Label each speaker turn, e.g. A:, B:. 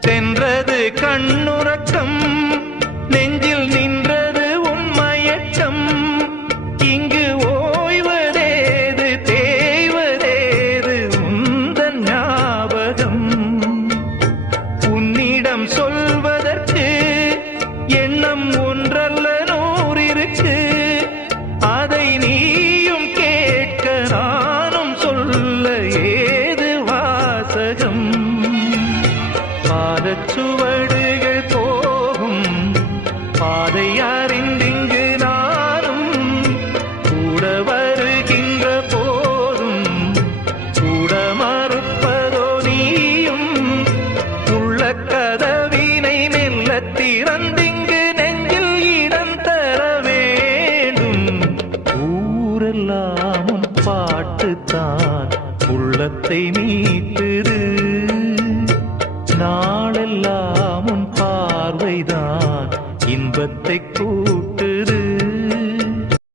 A: சென்றது கண்ணுறக்கம் நெஞ்சில் நின்றது உண்மையற்றம் இங்கு ஓய்வதேது தேய்வதேது உந்தன் ஞாபகம். உன்னிடம் சொல்வதற்கு எண்ணம் ஒன்றல்ல நூறிருக்கு. உலகம். பாதச்சுவடுகள் போகும். பாதை அறிந்திங்கு நானும் கூட வருகின்ற போதும். கூட மறுப்பதோ நீயும். உள்ள கதவினை மெல்ல திறந்திங்கு நெஞ்சில் இடம் தர வேண்டும். ஊரெல்லாமும் பாட்டுத்தான். உள்ளத்தை மீட்டுரு நாளெல்லாம் உன் பார்வைதான். இன்பத்தை கூட்டு